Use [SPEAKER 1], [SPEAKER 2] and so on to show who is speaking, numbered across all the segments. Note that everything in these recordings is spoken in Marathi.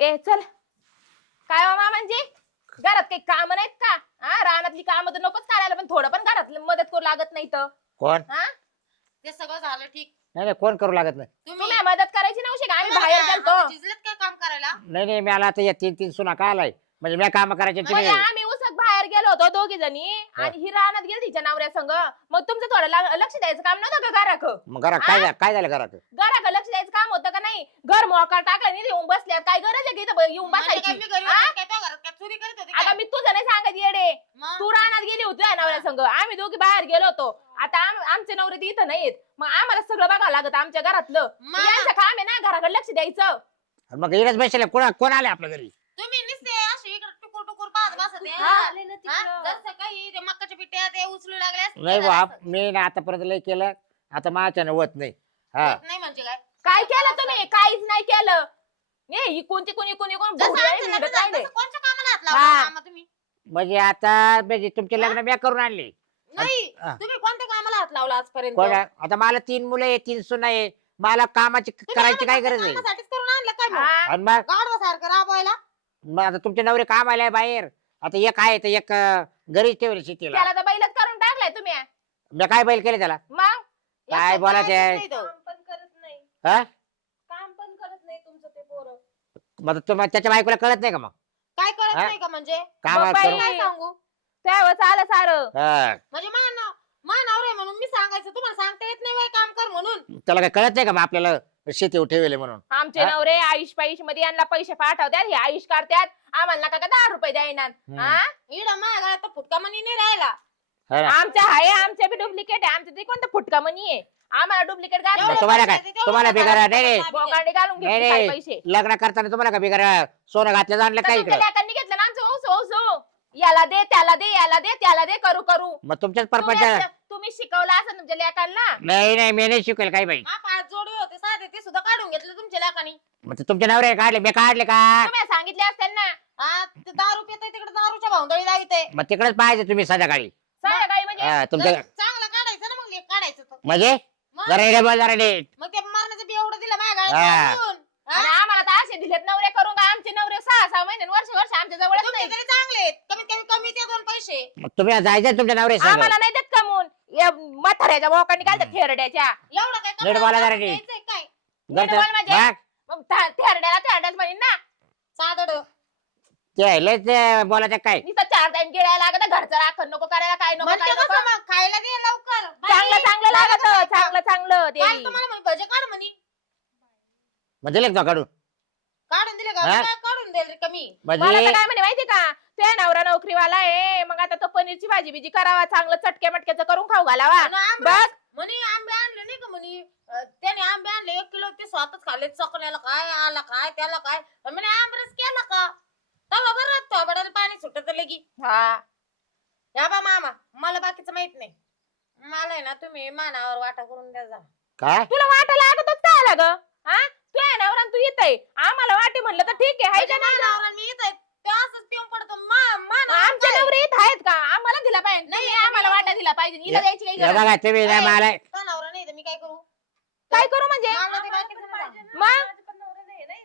[SPEAKER 1] ए चल. काय हो मामांजी? घरात काही काम नाहीत का? हा रानातली काम तर नकोच करायला पण थोडं पण घरात मदत करू लागत नाही तर.
[SPEAKER 2] कोण?
[SPEAKER 1] हा?
[SPEAKER 3] ते सगळं झालं ठीक.
[SPEAKER 2] नाही नाही कोण करू लागत नाही?
[SPEAKER 3] तुम्ही.
[SPEAKER 1] तुम्ही मदत करायची नव्हती का आम्ही बाहेर गेलतो.
[SPEAKER 3] झिजलेत काम करायला?
[SPEAKER 2] नाही नाही मला आता या तीन तीन सुना का आलाय म्हणजे मी काम करायचे तुम्ही
[SPEAKER 1] म्हणजे आम्ही उसक बाहेर गेलो होतो दोघी जणी. आणि ही रानात गेली तिच्या नवऱ्या संग मग तुमचं थोडं ला- लक्ष द्यायचं काम नव्हतं का घराक?
[SPEAKER 2] मग घरात काय झा- काय झालं घरात
[SPEAKER 1] घराक होतं का नाही घर मोकार टाकलं नाही येऊन बसल्या काय गरज आहे की इथं येऊन
[SPEAKER 3] म्हणजे
[SPEAKER 1] बसायची हा?
[SPEAKER 3] चोरी करत होते
[SPEAKER 1] आता
[SPEAKER 3] काय?
[SPEAKER 1] मी तुझं नाही सांगत येडे
[SPEAKER 3] मग?
[SPEAKER 1] तू रानात गेली होती नवऱ्या संग आम्ही दोघी बाहेर गेलो होतो आता आम- आमचे नवरे तर इथं नाहीत मग आम्हाला सगळं बघावं लागत आमच्या घरातलं? यांचं काम आहे ना घराकडे लक्ष द्यायचं
[SPEAKER 2] आणि मग इकडेच बसले कोण कोण आले आपल्या घरी
[SPEAKER 3] तुम्ही नुसते अशी इकडे टुकुर टुकुर पाहत बसत आहे.
[SPEAKER 1] हा.
[SPEAKER 3] हा? जर सकाळी ते मक्काच्या पिट्या ते उचलू लागले असते
[SPEAKER 2] नाही
[SPEAKER 3] तर
[SPEAKER 2] बा
[SPEAKER 3] असं.
[SPEAKER 2] मी ना आतापर्यंत लय केलं आता माझ्याने होत नाही हा
[SPEAKER 3] होत नाही म्हणजे काय
[SPEAKER 1] काय केलं तुम्ही? काहीच नाही केलं. नाही ही कोणती कोणी कोणी कोण
[SPEAKER 3] जसं आमचं लग्न
[SPEAKER 1] हिंडत
[SPEAKER 3] झालं
[SPEAKER 1] राहिले.
[SPEAKER 3] तसं कोणच्या कामाला हात
[SPEAKER 1] हा.
[SPEAKER 3] लावला मामा तुम्ही?
[SPEAKER 2] म्हणजे आता म्हणजे तुमचे लग्न मी करून आणले.
[SPEAKER 3] नाही
[SPEAKER 2] हा.
[SPEAKER 3] तुम्ही कोणत्या कामाला हात लावला आजपर्यंत?
[SPEAKER 2] कोण? आता मला तीन मुलं आहे तीन सुना आहे. मला कामाची करायची काय
[SPEAKER 3] आम्हाला
[SPEAKER 2] गरज आहे
[SPEAKER 3] कामासाठीच करून आणलं काय मग?
[SPEAKER 1] हा.
[SPEAKER 2] आणि मग?
[SPEAKER 3] गाढवासारखं राबवायला?
[SPEAKER 2] मग आता तुमचे नवरे काम आले बाहेर. आता एक आहे तर एक अं, घरीच ठेवले शेतीला.
[SPEAKER 1] त्याला तर बैलच करून टाकलाय तुम्ही.
[SPEAKER 2] मी काय बैल केले त्याला?
[SPEAKER 1] मग?
[SPEAKER 2] काय बोलायचं आहे?
[SPEAKER 3] नाही तो.
[SPEAKER 1] काम पण करत नाही
[SPEAKER 2] हा?
[SPEAKER 1] काम पण करत नाही तुमचं ते पोरं.
[SPEAKER 2] मग त्याच्या बायकोला कळत नाही का मग?
[SPEAKER 3] काय करत
[SPEAKER 2] हा?
[SPEAKER 3] नाही का म्हणजे?
[SPEAKER 2] काम
[SPEAKER 1] बाई,
[SPEAKER 2] करून
[SPEAKER 3] काय सांगू?
[SPEAKER 1] त्यावेळेस आलं सारं.
[SPEAKER 2] हा.
[SPEAKER 3] म्हणजे मान मानावर आहे म्हणून मी सांगायचं. तुम्हाला सांगता येत नाही बाई काम कर म्हणून.
[SPEAKER 2] त्याला काय कळत नाही का मग आपल्याला शेती ठेवले म्हणून?
[SPEAKER 1] आमचे
[SPEAKER 2] हा?
[SPEAKER 1] नवरे आयुष पायुषमध्ये यांना पैसे पाठवतात हे आयुष काढतात आम्हाला नका का दहा रुपये द्यायनात
[SPEAKER 2] हम्म.
[SPEAKER 1] हा?
[SPEAKER 3] इड माझ्या गळ्यात तर फुटका मनी नाही राहिला.
[SPEAKER 2] हा ना?
[SPEAKER 1] आमच्या आहे आमच्या बी डुप्लिकेट आहे. आमचं ते कोणतं फुटका मनी आहे? आम्हाला डुप्लिकेट घातलं.
[SPEAKER 2] तुम्हाला काय- तुम्हाला
[SPEAKER 3] करा.
[SPEAKER 2] बिगार नाही रे.
[SPEAKER 1] बोकांडी घालून
[SPEAKER 2] नाही
[SPEAKER 1] घेतले काय
[SPEAKER 2] रे.
[SPEAKER 1] पैसे.
[SPEAKER 2] लग्न करताना तुम्हाला का बिगार सोनं घातलं जाणलं
[SPEAKER 1] तर
[SPEAKER 2] काय
[SPEAKER 1] तुमच्या
[SPEAKER 2] इकडं?
[SPEAKER 1] लेकांनी घेतलं ना आमचं. ओसो ओसो. याला दे त्याला दे याला दे त्याला दे करू करू.
[SPEAKER 2] मग तुमच्याच परपंच
[SPEAKER 1] तुम्ही तुम्ही शिकवलं असं तुमच्या लेकांना
[SPEAKER 2] नाही नाही मी नाही शिकेल काही बाई.
[SPEAKER 3] मा पाच जोडवे होते साधे ते सुद्धा काढून घेतले तुमच्या लेकानी
[SPEAKER 2] मग ते तुमचे नवरे काढले मी काढले का?
[SPEAKER 1] तुम्ही सांगितले असते ना.
[SPEAKER 3] हा ते दारू पित तिकडे दारूच्या भावंदळी लाविते
[SPEAKER 2] मग तिकडेच पाहायचे तुम्ही संध्याकाळी.
[SPEAKER 1] संध्याकाळी म्हणजे?
[SPEAKER 2] हा, तुमच्या
[SPEAKER 3] चांगलं काढायचं ना मग लेक काढायचं.
[SPEAKER 2] म्हणजे?
[SPEAKER 3] मग?
[SPEAKER 2] जरा इकडे बोल जरा नीट
[SPEAKER 3] मग ते मरणाचं बी एवढं दिलं माझ्या
[SPEAKER 2] हा.
[SPEAKER 3] गळ्यात घालून. हा?
[SPEAKER 1] आणि आम्हाला तर असे दिलेत नवरे करून का आमचे नवरे सहा सहा महिने वर्ष वर्ष आमच्या जवळच
[SPEAKER 3] तुमचे
[SPEAKER 1] नाही.
[SPEAKER 3] तरी चांगले आहेत. कमीत कमी कमी ते दोन पैसे.
[SPEAKER 2] मग तुम्ही जायचं तुमच्या नवरे
[SPEAKER 1] आम्हाला नाही देत कमवून या म्हाताऱ्याच्या बोकांनी घालतात थेरड्याच्या.
[SPEAKER 3] एवढं काय
[SPEAKER 2] नीट बोला जरा नीट.
[SPEAKER 3] द्यायचंय काय?
[SPEAKER 1] नीट बोल म्हणजे.
[SPEAKER 2] मग.
[SPEAKER 1] थेरड्याला थेरड्याच ना.
[SPEAKER 3] साधड
[SPEAKER 2] बोलायचं काय?
[SPEAKER 1] नुसतं चार टाइम गिळायला लागत घरचं राखण नको करायला काय नको
[SPEAKER 3] म्हणते
[SPEAKER 1] काय नको.
[SPEAKER 3] कसं मग? खायला दे लवकर
[SPEAKER 1] चांगलं
[SPEAKER 3] बाई,
[SPEAKER 1] चांगलं लागत
[SPEAKER 3] लागत नाही का?
[SPEAKER 1] चांगलं चांगलं
[SPEAKER 3] काल
[SPEAKER 1] देवी
[SPEAKER 3] तुम्हाला म्हणे भजे काढ म्हणे
[SPEAKER 2] मग दिले का काढून.
[SPEAKER 3] काढून दिले का?
[SPEAKER 2] हा?
[SPEAKER 3] काय काढून दिले कमी?
[SPEAKER 1] मला तर
[SPEAKER 2] म्हणजे
[SPEAKER 1] काय म्हणे माहिती का? ते नवरा नोकरीवाला आहे. मग आता तो पनीरची भाजी बिजी करावा चांगलं चटक्या मटक्याचं करून खाऊ घालावा.
[SPEAKER 3] आणि आंबे-
[SPEAKER 1] बघ
[SPEAKER 3] म्हणे आंबे आणले नाही का म्हणे? अं, त्याने आंबे आणले एक किलो ते स्वतःच खाल्ले. चकण्याला काय आला काय त्याला काय? म्हणे आंबरस केला का? तेव्हा बरं तो बडाला पाणी सुटत लगी.
[SPEAKER 1] हा.
[SPEAKER 3] या बा मामा मला बाकीचं माहीत नाही. मला आहे ना तुम्ही मानावर वाटा करून द्या जा
[SPEAKER 2] काय?
[SPEAKER 1] तुला वाटा लागतच काय आला ग. हा? तू आहे नवरा आणि तू येत आहे आम्हाला वाटे म्हणलं तर ठीक आहे हाय
[SPEAKER 3] म्हणजे
[SPEAKER 1] का नाही?
[SPEAKER 3] मानावर मी येत आहे ते असंच पिऊन पडतो. मा
[SPEAKER 1] आमचे? नवरे येत आहेत का? आम्हाला दिला पाहिजे. नाही आम्हाला वाटा दिला पाहिजे. हिला
[SPEAKER 2] या-
[SPEAKER 1] द्यायची काही
[SPEAKER 2] हे
[SPEAKER 1] गरज नाही.
[SPEAKER 2] बघा तुम्ही ना
[SPEAKER 3] नाही.
[SPEAKER 2] मला
[SPEAKER 3] तो नवरा नाही तर मी काय करू?
[SPEAKER 1] काय करू म्हणजे?
[SPEAKER 3] मला ते बाकीचं नाही सांग.
[SPEAKER 1] मग?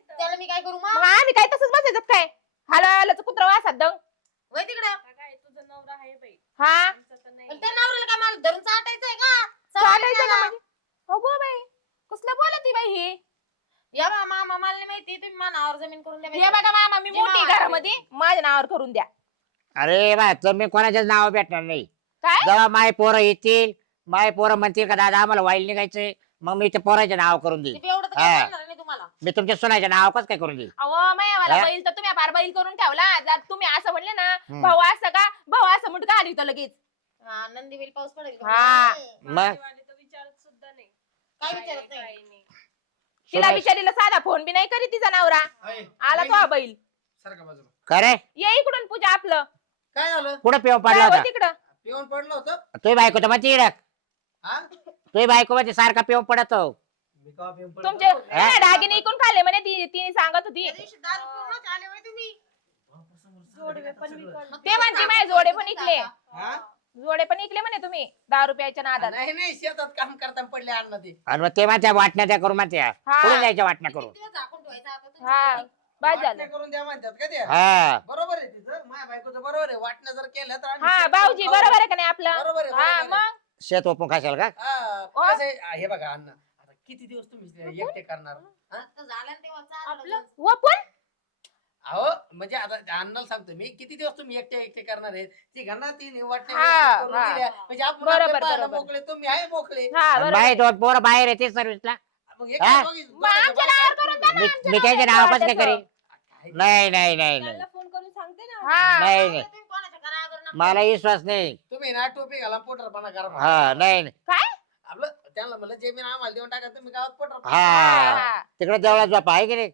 [SPEAKER 3] त्याला मी काय करू
[SPEAKER 1] मग?
[SPEAKER 3] मग
[SPEAKER 1] आम्ही काय तसंच बसायचं काय? हलायला कुत्र वासात दंग.
[SPEAKER 3] वय तिकडं.
[SPEAKER 1] हा
[SPEAKER 3] आणि त्या नवऱ्याला काय मला धरून चाटायचंय का?
[SPEAKER 1] चाटायचं का? म्हणजे? अगो बाई कसलं बोलती बाई ही?
[SPEAKER 3] या बा मामा मला नाही माहिती तुम्ही मानावर जमीन करून द्या
[SPEAKER 1] हे. बघा मामा मी मोठी घरामध्ये माझ्या नावावर करून द्या
[SPEAKER 2] अरे बा तुम्ही कोणाच्याच नाव भेटणार नाही
[SPEAKER 1] काय
[SPEAKER 2] जेव्हा माय पोरं येतील माय पोरं म्हणतील का दादा आम्हाला वाईल निघायचंय मग मी ते पोराचे नाव करून देईल
[SPEAKER 3] ते एवढं तर काय
[SPEAKER 2] हा.
[SPEAKER 3] करणार नाही तुम्हाला
[SPEAKER 2] मी तुमच्या सुनाचे नाव कस काय करून देईल
[SPEAKER 1] अहो माया मला
[SPEAKER 2] हा?
[SPEAKER 1] बैल तर तुम्ही फार बैल करून ठेवला जर तुम्ही असं म्हणले ना
[SPEAKER 2] हम्म.
[SPEAKER 1] भाऊ असं का भाऊ असं म्हणतो का आली तर लगेच
[SPEAKER 3] हा नंदी पाऊस पडेल का?
[SPEAKER 1] हा.
[SPEAKER 2] मग
[SPEAKER 3] काय विचारत नाही
[SPEAKER 1] तिला बिचारीला साधा फोन बी नाही करी तिचा नवरा. आला तो हा बैल.
[SPEAKER 4] सारखा बाजूला.
[SPEAKER 2] खरे
[SPEAKER 1] ये इकडून पूजा आपलं.
[SPEAKER 4] काय झालं?
[SPEAKER 2] कुठं पिऊ पडला
[SPEAKER 1] हो
[SPEAKER 2] होता?
[SPEAKER 1] तिकडं.
[SPEAKER 4] पिऊन पडलं होतं?
[SPEAKER 2] तुझी बायको तर म्हणते इडक.
[SPEAKER 4] हा?
[SPEAKER 2] बायको म्हणजे सारखा पिऊ पडतो
[SPEAKER 4] मी का पिऊन पडलो?
[SPEAKER 1] तुमचे
[SPEAKER 4] होतो?
[SPEAKER 1] नाही, दागिने इकून खाल्ले म्हणे ती तिने सांगत होती.
[SPEAKER 3] त्या दिवशी दारू पिऊनच आले होय तुम्ही मग
[SPEAKER 1] ते म्हणते माझे जोडे पण इकले.
[SPEAKER 4] हा?
[SPEAKER 1] जोडे पण इकले म्हणे तुम्ही दहा रुपयाच्या नादात.
[SPEAKER 4] नाही नाही शेतात काम करताना पडले अन्न ते
[SPEAKER 2] आणि मग ते म्हणत्या वाटण्या त्या करून म्हणत्या
[SPEAKER 1] हा.
[SPEAKER 2] वाटण्या
[SPEAKER 3] किती
[SPEAKER 2] करून
[SPEAKER 3] दिवस झाकून ठेवायचं आता
[SPEAKER 1] हा झालं.
[SPEAKER 4] वाटण्या करून द्या म्हणतात का ते?
[SPEAKER 2] हा.
[SPEAKER 4] बरोबर आहे तिचं माझ्या बायकोचं बरोबर आहे. वाटण्या जर केल्या तर आम्ही
[SPEAKER 1] हा भाऊजी
[SPEAKER 4] खाऊ.
[SPEAKER 1] बरोबर आहे का नाही आपलं?
[SPEAKER 4] बरोबर आहे
[SPEAKER 1] हा
[SPEAKER 4] बरोबर आहे.
[SPEAKER 1] मग?
[SPEAKER 2] शेत ओपून खाशाल का?
[SPEAKER 4] हा,
[SPEAKER 1] ओ.
[SPEAKER 4] कसं आहे, हे बघा आता किती दिवस तुम्ही एकटे करणार?
[SPEAKER 3] आता झालं ना तेव्हा चाललं
[SPEAKER 1] आपलं?
[SPEAKER 3] बस.
[SPEAKER 1] वपून
[SPEAKER 4] अहो म्हणजे आता अण्णाला सांगतो मी किती दिवस तुम्ही एकटे एकटे करणार आहे ती
[SPEAKER 1] हा,
[SPEAKER 4] करून
[SPEAKER 1] हा.
[SPEAKER 4] दिल्या. म्हणजे आपण
[SPEAKER 1] बरोबर,
[SPEAKER 4] आपल्या पायाला
[SPEAKER 1] बरोबर.
[SPEAKER 4] मोकळे तुम्ही आहे मोकळे
[SPEAKER 1] हा बरोबर
[SPEAKER 2] बाहेर दोन पोरं बाहेर येते सर्व्हिसला
[SPEAKER 4] मग हे
[SPEAKER 2] हा?
[SPEAKER 4] काय दोघी-
[SPEAKER 1] मग आमच्या
[SPEAKER 4] दोघांचं
[SPEAKER 1] नावावर
[SPEAKER 4] बाहेर
[SPEAKER 1] करून द्या ना,
[SPEAKER 2] मी
[SPEAKER 1] आमच्या
[SPEAKER 2] मी त्यांच्या
[SPEAKER 1] नावावर
[SPEAKER 2] नाव कसं काय. करीन
[SPEAKER 4] काय?
[SPEAKER 2] नाही नाही नाही नाही
[SPEAKER 5] त्यांना फोन करून सांगते ना
[SPEAKER 1] हा
[SPEAKER 2] नाही नाही
[SPEAKER 3] तुम्ही कोणाच्या घरावर नका
[SPEAKER 2] मला विश्वास नाही
[SPEAKER 4] तुम्ही ना टोपी घाला पोटरपणा करा.
[SPEAKER 2] हा नाही नाही.
[SPEAKER 4] आपलं त्यांना म्हणलं जमीन आम्हाला देऊन टाका तुम्ही गावात पोटर
[SPEAKER 2] हा.
[SPEAKER 1] हा.
[SPEAKER 2] तिकडे देवळात झोप आहे की नाही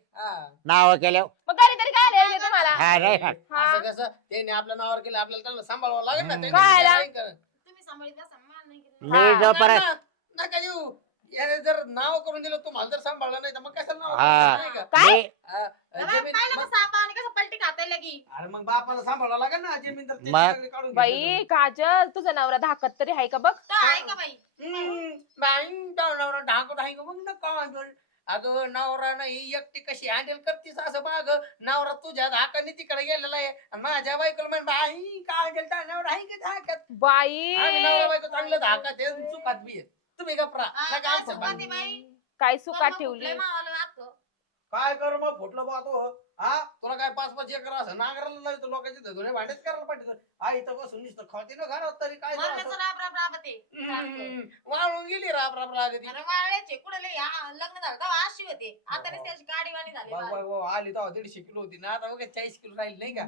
[SPEAKER 2] नाव केलं
[SPEAKER 1] मग घरी तरी काय आले तुम्हाला
[SPEAKER 2] हा नाही हा.
[SPEAKER 1] हा.
[SPEAKER 4] असं कसं त्यांनी आपल्या नावावर केलं आपल्याला त्यांना सांभाळावं लागेल ना त्यांनी
[SPEAKER 1] काय
[SPEAKER 4] काय
[SPEAKER 1] आला?
[SPEAKER 4] करेल?
[SPEAKER 3] तुम्ही सांभाळीत बसा मला नाही केलं.
[SPEAKER 2] मी
[SPEAKER 1] हा.
[SPEAKER 2] जोपर्यंत
[SPEAKER 4] नका देऊ याने जर नाव करून दिलं तुम्हाला जर सांभाळलं नाही तर मग कशाला नाव
[SPEAKER 2] हा.
[SPEAKER 4] नाही का?
[SPEAKER 1] काय?
[SPEAKER 2] मी-
[SPEAKER 4] हा,
[SPEAKER 3] बाबा,
[SPEAKER 4] जमीन
[SPEAKER 3] पाहिलं
[SPEAKER 4] मग-
[SPEAKER 3] कसं आपण आणि कसं पलटी खाताय लगी
[SPEAKER 4] अरे मग बापाला सांभाळावं लागेल ना जमीन जर त्यांची
[SPEAKER 2] मग-
[SPEAKER 4] सगळी काढून
[SPEAKER 1] बाई काजल तुझा नवरा धाकत तरी आहे का बघ
[SPEAKER 3] तर आहे का बाई
[SPEAKER 4] तर. हम्म, बाई, तो नवरा ढाकून आहे का? मग वाजवू. अगं नवरा नाही एकटी कशी हँडल करतीस असं माग नवरा तुझ्या धाकाने तिकडे गेलेला आहे आणि माझ्या बायकोला म्हण बाई काय नवरा आहे का धाकात
[SPEAKER 1] बाई
[SPEAKER 4] आम्ही नवरा बायको चांगलं धाकात आहे चुकात बी आहे. तुम्ही
[SPEAKER 3] हा,
[SPEAKER 4] नका
[SPEAKER 3] काय
[SPEAKER 4] आमचं
[SPEAKER 3] कर्म
[SPEAKER 1] ठेवली.
[SPEAKER 4] काय कर मग? फुटलं बा तो हा. तुला काय पाच पाच एकर असं नांगराला लागतो लोकांचे धुणे भांडेच करायला पाहिजे. आई इथं बसून नुसतं खाते ना घरात तरी काय ते असं-. हम्म, वाळून गेली राब राब लागती
[SPEAKER 3] अरे वाळ्याचे कुठे लय हा, लग्न झालं तेव्हा अशी होते. आता नाही त्याची गाडी वाणी झाली
[SPEAKER 4] बघ,
[SPEAKER 3] बाळ.
[SPEAKER 4] बघ, बघ, आली तेव्हा दीडशे किलो होती. ना आता बघ चाळीस किलो राहील नाही का?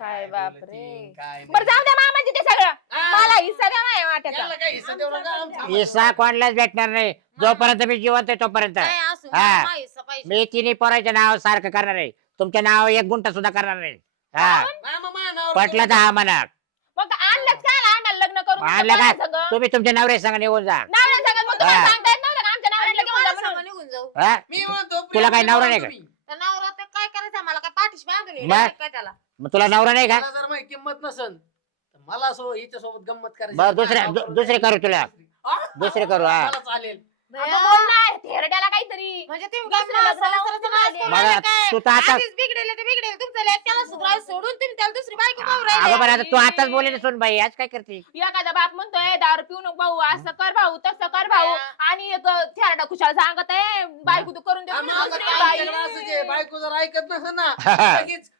[SPEAKER 1] काय
[SPEAKER 4] बोलती,
[SPEAKER 1] बापरे.
[SPEAKER 4] काय
[SPEAKER 1] बरं जाऊ द्या मामाजी ते सगळं.
[SPEAKER 4] हा.
[SPEAKER 1] मला हिस्सा द्या माझ्या वाट्याचा.
[SPEAKER 4] याला काय हिस्सा देऊ नका? आमचा
[SPEAKER 2] हिस्सा कोणालाच भेटणार नाही. जोपर्यंत मी जिवंत आहे तोपर्यंत.
[SPEAKER 3] काय असू.
[SPEAKER 2] हा.
[SPEAKER 3] मला हिस्सा पाहिजे.
[SPEAKER 2] मी तिन्ही पोराच्या नाव सारखं करणार आहे. तुमच्या नाव एक गुंठ सुद्धा करणार नाही. हा.
[SPEAKER 4] मामा,
[SPEAKER 2] पटलं तर हा म्हणा.
[SPEAKER 1] मग आणलंच काय आणलं लग्न करून
[SPEAKER 2] आणलं
[SPEAKER 1] तुमच्या
[SPEAKER 2] काय? तुम्ही तुमच्या नवऱ्या संग निघून जा.
[SPEAKER 1] नवऱ्या संग मग तुम्हाला
[SPEAKER 2] हा.
[SPEAKER 1] सांगता येत नव्हतं का? आमच्या नवऱ्याला
[SPEAKER 3] आणि
[SPEAKER 1] घेऊन जा
[SPEAKER 3] कोणाला
[SPEAKER 1] म्हणून?
[SPEAKER 3] सांगू निघून जाऊ.
[SPEAKER 2] हा?
[SPEAKER 4] मी म्हणतो
[SPEAKER 2] तुला काय नवरा नाही का?
[SPEAKER 3] नवरा तर काय करायचं? मला काय पाठीशी
[SPEAKER 2] मग?
[SPEAKER 3] काय त्याला.
[SPEAKER 2] मग तुला नवरा नाही का
[SPEAKER 4] मला जर माझी किंमत नसन तर मला सो हिच्या सोबत गंमत करायची
[SPEAKER 2] बरं, दुसऱ्या- दु-
[SPEAKER 4] करू?
[SPEAKER 2] दुसरी करू तुला.
[SPEAKER 4] हा?
[SPEAKER 2] दुसरी करू, हा.
[SPEAKER 4] मला चालेल
[SPEAKER 1] अगं बोल ना, थेरड्याला काहीतरी
[SPEAKER 3] म्हणजे तुम्ही
[SPEAKER 1] दुसरं
[SPEAKER 3] कसं
[SPEAKER 1] लग्न लावून
[SPEAKER 3] सरळ-सरळ
[SPEAKER 1] तुम्हाला
[SPEAKER 3] तुम्हाला
[SPEAKER 2] मला
[SPEAKER 3] काय?
[SPEAKER 2] तू तर आता
[SPEAKER 3] आधीच बिघडेल ते बिघडेल तुमचं लेक त्याला सुधरायला सोडून तुम्ही त्याला दुसरी बायको पाहू
[SPEAKER 2] अगं
[SPEAKER 3] राहिले
[SPEAKER 2] बरं आता तू आताच बोलले ना सोन बाई आज काय करते
[SPEAKER 1] एखादा बाप म्हणतोय दारू पिऊ नको भाऊ असं कर भाऊ तसं कर भाऊ आणि एक थेरडा खुशाल सांगत आहे बायको तू करून देतो दुसरी
[SPEAKER 4] आहे,
[SPEAKER 1] बाई.
[SPEAKER 4] बायको जर ऐकत नसेल ना लगेच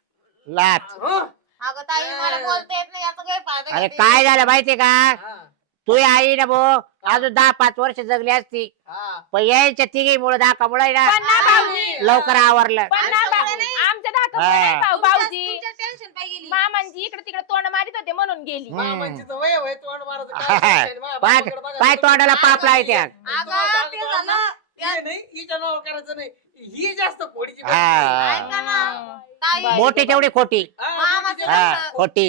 [SPEAKER 2] लाच
[SPEAKER 4] हं?
[SPEAKER 3] अगं ताई मला बोलता येत नाही याचा काही फायदा
[SPEAKER 2] अरे
[SPEAKER 3] घेते.
[SPEAKER 2] काय झालं माहितीये का?
[SPEAKER 4] हा,
[SPEAKER 2] तू आई ना भो अजून दहा पाच वर्ष जगली असती.
[SPEAKER 4] हा.
[SPEAKER 2] पण यायच्या तिघी मुळे दाखा मुळे ना.
[SPEAKER 1] पण ना भाऊजी.
[SPEAKER 2] लवकर आवरलं.
[SPEAKER 1] पण ना भाऊ-. आमच्या धाका
[SPEAKER 2] हा.
[SPEAKER 1] नाही भाऊ
[SPEAKER 3] तुमच्या-
[SPEAKER 1] भाऊजी.
[SPEAKER 3] तुमच्या टेन्शन पाय गेली.
[SPEAKER 1] मामांजी इकडे तिकडे तोंड मारित होते म्हणून गेली.
[SPEAKER 2] हम्म.
[SPEAKER 4] मामांची तर वय वय तोंड मारायचं काय
[SPEAKER 2] हा.
[SPEAKER 4] करायचं? माझ्या
[SPEAKER 2] पाय
[SPEAKER 4] बापाकडे बघा,
[SPEAKER 2] पाय
[SPEAKER 4] तुम्ही-
[SPEAKER 2] तोंडाला पाप लाय त्या
[SPEAKER 3] अगं ते झालं.
[SPEAKER 4] नाही हिच्या नाव करायचं नाही ही जास्त खोडीची
[SPEAKER 2] हा.
[SPEAKER 3] ऐका ना ताई
[SPEAKER 2] मोठी तेवढी खोटी
[SPEAKER 3] मामाचं
[SPEAKER 2] हा. खोटी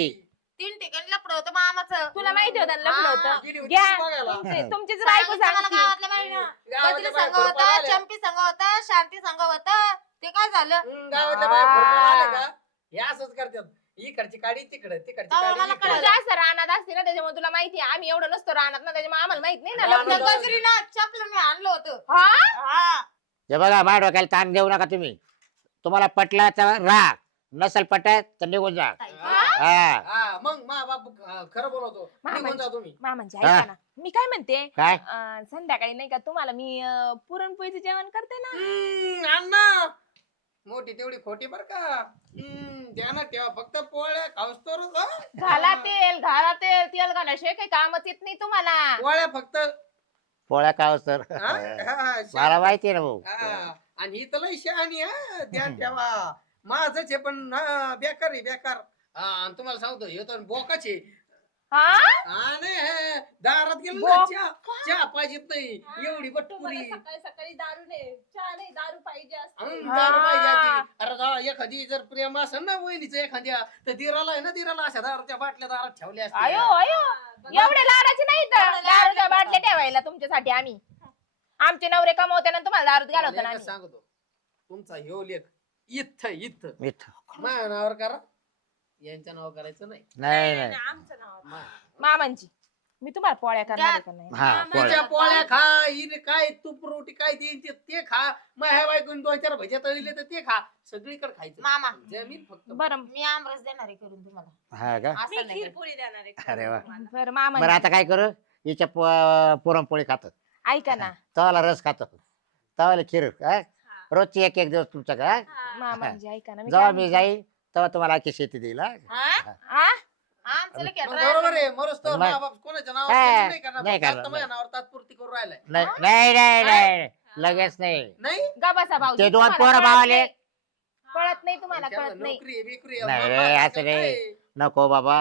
[SPEAKER 3] तीन ठिकाणी लपड होतं मामाचं
[SPEAKER 1] तुला माहिती होतं ना
[SPEAKER 3] हा.
[SPEAKER 1] होतं
[SPEAKER 4] गेली होती
[SPEAKER 1] घ्या
[SPEAKER 4] बघायला.
[SPEAKER 1] तुमचे- तुमचीच बायको
[SPEAKER 3] सांगितलं मला
[SPEAKER 1] सांगते
[SPEAKER 3] गावातल्या बाईनं.
[SPEAKER 4] गावातल्या
[SPEAKER 3] गजरी
[SPEAKER 4] बाया
[SPEAKER 3] संघ होता
[SPEAKER 4] आल्या.
[SPEAKER 3] चंपी संघ होता शांती संघ होता ते काय झालं
[SPEAKER 4] हम्म, गावातल्या बाया खुरपायला आल्या का हे असंच करतात इकडची काडी तिकडे तिकडची
[SPEAKER 3] तेव्हा
[SPEAKER 4] काडी इकडे.
[SPEAKER 1] रानात असते ना त्याच्यामुळे तुला माहिती आहे. आम्ही एवढं नसतो रानात ना त्याच्यामुळे आम्हाला माहीत नाही ना
[SPEAKER 4] रानात
[SPEAKER 1] लग्न.
[SPEAKER 4] जाऊ.
[SPEAKER 3] गजरीला चपलं मी आणलं होतं.
[SPEAKER 1] हा?
[SPEAKER 3] हा.
[SPEAKER 2] हे बघा माझ्या डोक्याला ताण देऊ नका तुम्ही. तुम्हाला पटला तर राहा नसल पटत तर निघून जा.
[SPEAKER 1] हा?
[SPEAKER 2] हा.
[SPEAKER 4] हा मग मा बाप खरं बोलवतो
[SPEAKER 1] मामा-
[SPEAKER 4] निघून जा तुम्ही.
[SPEAKER 1] मामांजी
[SPEAKER 2] हा.
[SPEAKER 1] ऐका ना. मी काय म्हणते?
[SPEAKER 2] काय?
[SPEAKER 1] अं, संध्याकाळी नाही का तुम्हाला मी अं, पुरणपोळीचं जेवण करते ना?
[SPEAKER 4] हम्म, अण्णा मोठी तेवढी खोटी बर का? हम्म, ध्यानात ठेवा फक्त पोळ्या खाऊस
[SPEAKER 1] घाला तेल घाला तेल तेल घाल्याशिवाय काही कामच येत नाही तुम्हाला.
[SPEAKER 4] पोळ्या फक्त.
[SPEAKER 2] पोळ्या काव सर
[SPEAKER 4] हा? हा,
[SPEAKER 2] मला
[SPEAKER 4] शा-
[SPEAKER 2] माहिती आहे ना भाऊ.
[SPEAKER 4] हा. आणि ही तर लई शहाणी हा? ध्यान ठेवा. माझच आहे पण हा, बेकार आहे बेकार. हा, आणि तुम्हाला सांगतो हे तर बोकाच आहे.
[SPEAKER 1] हा
[SPEAKER 4] हा, नाही, हे, दारात गेलो ना
[SPEAKER 1] बोक-
[SPEAKER 4] चहा चहा पाहिजेत नाही एवढी बटपुरी
[SPEAKER 5] तुम्हाला सकाळी सकाळी दारू नाही चहा नाही दारू पाहिजे असते
[SPEAKER 4] हं. दारू पाहिजे आधी. अरे दादा एखादी जर प्रेम असेल ना वहिनीचं एखाद्या तर दिराला आहे ना दिराला अशा दारूच्या बाटल्या दारात ठेवल्या असत्या.
[SPEAKER 1] अयो
[SPEAKER 5] बघा.
[SPEAKER 1] एवढे लाडाचे नाही तर
[SPEAKER 3] एवढे लाडाचे
[SPEAKER 1] दारूच्या. बाटल्या ठेवायला तुमच्यासाठी आम्ही आमचे नवरे कमवते ना तुम्हाला दारूत घालवतो ना
[SPEAKER 4] लेकच
[SPEAKER 1] आम्ही.
[SPEAKER 4] सांगतो तुमचा ह्यो लेख इथं इथं
[SPEAKER 2] मिठ
[SPEAKER 4] माझ्या नावावर करा यांच्या नाव करायचं नाही.
[SPEAKER 2] नाही नाही
[SPEAKER 5] आमचं नाव
[SPEAKER 4] मा-
[SPEAKER 1] मामांची. मी तुम्हाला पोळ्या करणार आहे का नाही?
[SPEAKER 2] हा
[SPEAKER 3] तिच्या
[SPEAKER 4] तिच्या
[SPEAKER 2] पोळ्या.
[SPEAKER 4] खा हिने काय तूप रोटी काय देईन ते ते खा. मग ह्या बायकोन दोन चार भज्या तळले तर ते खा. सगळीकडे खायचं.
[SPEAKER 3] मामा.
[SPEAKER 4] जमीन फक्त
[SPEAKER 1] बरं.
[SPEAKER 3] मी आमरस देणार आहे करून तुम्हाला.
[SPEAKER 2] हा का?
[SPEAKER 5] मी
[SPEAKER 3] असं नाही
[SPEAKER 5] खीरपुरी देणार आहे
[SPEAKER 2] अरे वा.
[SPEAKER 5] तुम्हाला.
[SPEAKER 1] बरं मामा
[SPEAKER 2] बरं आता काय करू? हिच्या प- पुरणपोळी खात
[SPEAKER 1] ऐका ना.
[SPEAKER 2] तवाला रस खातो तवाला खीर हा?
[SPEAKER 5] हा.
[SPEAKER 2] रोजची एक एक दिवस तुमचं का?
[SPEAKER 5] हा.
[SPEAKER 1] मामांजी ऐका ना. मी
[SPEAKER 2] जेव्हा
[SPEAKER 1] काय
[SPEAKER 2] मी
[SPEAKER 1] म्हणते?
[SPEAKER 2] जाईल तेव्हा तुम्हाला आखी शेती देईल हा?
[SPEAKER 3] हा? आमचं
[SPEAKER 4] मग बरोबर आहे तर कोणाच्या
[SPEAKER 2] हा,
[SPEAKER 4] नाही करणार
[SPEAKER 2] नाही
[SPEAKER 4] फक्त
[SPEAKER 2] करणार,
[SPEAKER 4] माझ्या नावावर तात्पुरती करून राहिलाय
[SPEAKER 2] नाही नाही नाही नाही लगेच नाही
[SPEAKER 1] भाऊजी
[SPEAKER 2] ते दोन
[SPEAKER 1] तुम्हाला
[SPEAKER 2] पोरं
[SPEAKER 1] कळत
[SPEAKER 2] भावाले
[SPEAKER 1] नाही. कळत नाही तुम्हाला
[SPEAKER 4] त्याला
[SPEAKER 1] कळत नाही
[SPEAKER 4] नोकरी आहे, बिकरी
[SPEAKER 2] नाही
[SPEAKER 4] आहे,
[SPEAKER 2] रे,
[SPEAKER 4] बाबा,
[SPEAKER 2] असं नाही.
[SPEAKER 4] काय?
[SPEAKER 2] नको बाबा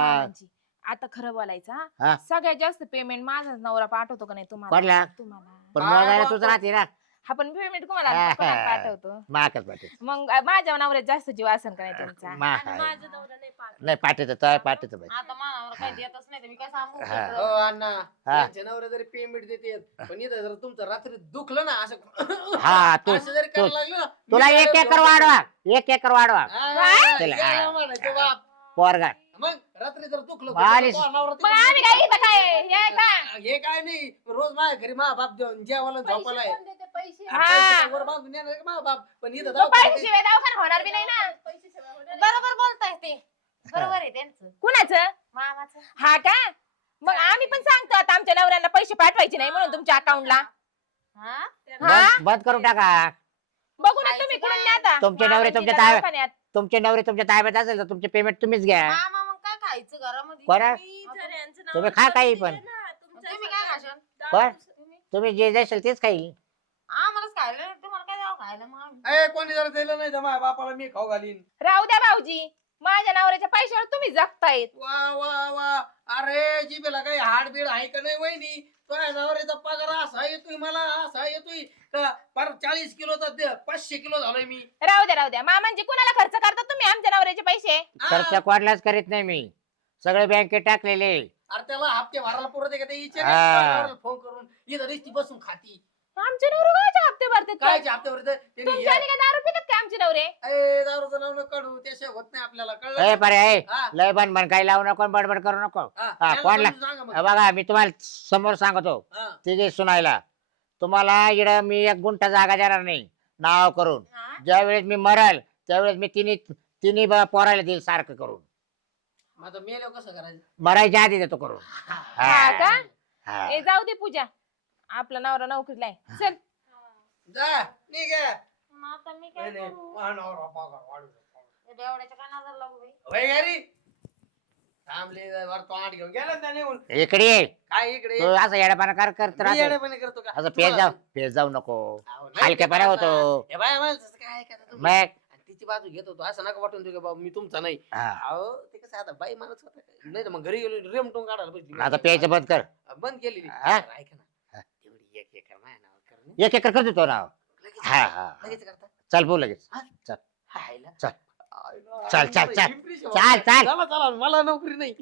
[SPEAKER 1] आता खरं बोलायचं हा?
[SPEAKER 2] हा.
[SPEAKER 1] सगळ्यात जास्त पेमेंट माझाच नवरा पाठवतो का नाही तुम्हाला
[SPEAKER 2] पडला
[SPEAKER 1] तुम्हाला
[SPEAKER 2] पण
[SPEAKER 4] काय
[SPEAKER 2] तूच. राहते ना
[SPEAKER 1] हा पण पेमेंट कोणाला. पाठवतो
[SPEAKER 2] माकच पाठी
[SPEAKER 1] मग माझ्या नवऱ्यात जास्त जीव असेल का नाही तुमचा
[SPEAKER 2] मा
[SPEAKER 5] आणि माझं नवरा नाही पाहत.
[SPEAKER 2] नाही पाठीचं तर पाठीचं बाई
[SPEAKER 3] आता मामावर काही देतच नाही तर मी काय सांगू
[SPEAKER 2] हा.
[SPEAKER 4] हो
[SPEAKER 3] तिकडं?
[SPEAKER 4] अण्णा
[SPEAKER 2] हा.
[SPEAKER 4] त्यांच्या नवऱ्या जरी पेमेंट देते पण इथं जर तुमचं रात्री दुखलं ना असं
[SPEAKER 2] हा तू
[SPEAKER 4] असं जरी करायला लागलं ना
[SPEAKER 2] तुला एक एकर वाढवा एक एकर वाढवा
[SPEAKER 4] हा. बाप.
[SPEAKER 2] पोरगा.
[SPEAKER 4] मग रात्री जर दुखलं
[SPEAKER 2] बारीश.
[SPEAKER 4] तर तो नवरा
[SPEAKER 1] मग
[SPEAKER 4] तिकडून
[SPEAKER 1] आम्ही काय इथं काय? हे का
[SPEAKER 4] हे काय नाही. रोज माझ्या घरी मा बाप देऊन जेवायला झोपायला
[SPEAKER 5] पैसे
[SPEAKER 4] आहे.
[SPEAKER 5] कोण देते? पैसे.
[SPEAKER 1] हा.
[SPEAKER 4] पैसे वर बांधून येणार का मा बाप? पण इथं
[SPEAKER 1] मग
[SPEAKER 4] दवाखान्यात
[SPEAKER 1] पैसे शिवाय दवाखाना होणार बी नाही ना.
[SPEAKER 5] पैसे सेवा होणार आहे.
[SPEAKER 3] बरोबर बोलताय ते. बरोबर आहे त्यांचं.
[SPEAKER 1] कुणाचं?
[SPEAKER 3] मामाचं.
[SPEAKER 1] हा का? मग आम्ही पण सांगतो आता आमच्या नवऱ्यांना पैसे पाठवायचे नाही म्हणून तुमच्या अकाउंटला
[SPEAKER 3] हा?
[SPEAKER 1] हा
[SPEAKER 2] बंद बंद करून टाका.
[SPEAKER 1] बघू ना तुम्ही? कुठून न्याता
[SPEAKER 2] तुमचे नवरे तुमच्या
[SPEAKER 1] मामांजीला
[SPEAKER 2] ताब्यात-
[SPEAKER 1] दवाखान्यात.
[SPEAKER 2] तुमचे नवरे तुमच्या ताब्यात असेल तर तुमचे पेमेंट तुम्हीच घ्या.
[SPEAKER 3] मग काय खायचं घरामध्ये?
[SPEAKER 2] कोणा
[SPEAKER 5] मी जर यांचं नाव
[SPEAKER 2] तुम्ही खा काही पण.
[SPEAKER 5] ना,
[SPEAKER 3] तुम्ही काय
[SPEAKER 5] सगळ्या
[SPEAKER 3] खाशाल?
[SPEAKER 5] दारू
[SPEAKER 2] कोण?
[SPEAKER 3] तुम्ही
[SPEAKER 2] तुम्ही जे जाशील तेच खाईल.
[SPEAKER 3] आम्हालाच खायला नाही, तुम्हाला काय द्यावं खायला मग आम्ही?
[SPEAKER 4] ए, कोणी जर दिलं नाही तर माझ्या बापाला मी खाऊ घालीन.
[SPEAKER 1] राहू द्या भाऊजी माझ्या नवऱ्याच्या पैशावर तुम्ही जगतायत.
[SPEAKER 4] वा वा वा. अरे जिबेला काही हाडबीड आहे का नाही वहिनी? तुझ्या नवऱ्याचा पगार असा येतोय मला असा येतोय. का पर चाळीस किलोचा दे- पाचशे किलो झालोय मी.
[SPEAKER 1] राहू द्या राहू द्या. मामांजी कुणाला खर्च करता तुम्ही आमच्या नवऱ्याचे पैसे?
[SPEAKER 4] हा.
[SPEAKER 2] खर्च कोणालाच करीत नाही मी. सगळे बँकेत टाकलेले.
[SPEAKER 4] अरे त्याला हप्ते भरायला पुरत आहे का ते? विचार
[SPEAKER 2] हा.
[SPEAKER 4] फोन करून इथं नुसती बसून खाती.
[SPEAKER 1] आमचे नवरे कायचे हप्ते भरतात?
[SPEAKER 4] काय
[SPEAKER 1] काय
[SPEAKER 4] हप्ते भरत
[SPEAKER 1] तुमच्या आणि काय दारू पितात काय आमचे नवरे?
[SPEAKER 4] ए दारूचं नाव न काढू. त्याशिवाय होत नाही आपल्याला.
[SPEAKER 2] ए
[SPEAKER 4] कळलं
[SPEAKER 2] ए
[SPEAKER 4] हा,
[SPEAKER 2] लय बन बन काही लावू नको बडबड करू नको.
[SPEAKER 4] हा,
[SPEAKER 2] हा,
[SPEAKER 4] त्यांना
[SPEAKER 2] कोणला?
[SPEAKER 4] समजून सांगा मग.
[SPEAKER 2] हे बघा मी तुम्हाला समोर सांगतो.
[SPEAKER 4] हा.
[SPEAKER 2] ते जे सुनायला तुम्हाला इकडं मी एक गुंठा जागा देणार नाही. नाव करून.
[SPEAKER 3] हा?
[SPEAKER 2] ज्या वेळेस मी मरल त्यावेळेस मी तिन्ही तिन्ही ब- पोरायला देईल सारखं करून.
[SPEAKER 4] मग आता मेल्यावर कसं करायचं?
[SPEAKER 2] मरायच्या आधी देतो करून.
[SPEAKER 1] हा का?
[SPEAKER 2] हा.
[SPEAKER 1] ए जाऊ दे पूजा. आपला नवरा नोकरीला आहे. चल.
[SPEAKER 4] जा निघ. आहे.
[SPEAKER 3] मग आता मी काय
[SPEAKER 4] नाही,
[SPEAKER 3] करू?
[SPEAKER 4] माझा नवरा पगार वाढू दे.
[SPEAKER 3] एवढ्याच्या काय नादाला लागू बाई.
[SPEAKER 4] होय घरी. थांबले वर तो आठ घेऊन गेला त्या निघून
[SPEAKER 2] इकडे ये.
[SPEAKER 4] काय इकडे?
[SPEAKER 2] तू असं येड्यापाना कर करत
[SPEAKER 4] मी
[SPEAKER 2] राहतो
[SPEAKER 4] येडेपणी करतो का?
[SPEAKER 2] असं पेज जाऊ पेज जाऊ नको. हलक्यापणा
[SPEAKER 4] ते
[SPEAKER 2] होतो.
[SPEAKER 4] हे बाय काय ऐका तुम्ही?
[SPEAKER 2] मग?
[SPEAKER 4] आणि तिची बाजू घेत होतो. असं नका वाटून तुझ्या बाबा मी तुमचा नाही.
[SPEAKER 2] हा.
[SPEAKER 4] अहो ते कसं आता बाई माणूस होता. नाही तर मग घरी गेलो रेमटून काढायला पाहिजे
[SPEAKER 2] आता प्यायचं बंद कर.
[SPEAKER 4] बंद केलेली.
[SPEAKER 2] हा?
[SPEAKER 4] ऐका ना. एक एकर माझ्या नावावर कर ना.
[SPEAKER 2] एक एकर कर देतो नाव.
[SPEAKER 4] लगेच
[SPEAKER 2] हा हा
[SPEAKER 4] लगेच करता?
[SPEAKER 2] चल बोल लगेच.
[SPEAKER 4] हायला.
[SPEAKER 2] चल. चल, चाल, चाल.
[SPEAKER 4] चला चला मला नोकरी नाही.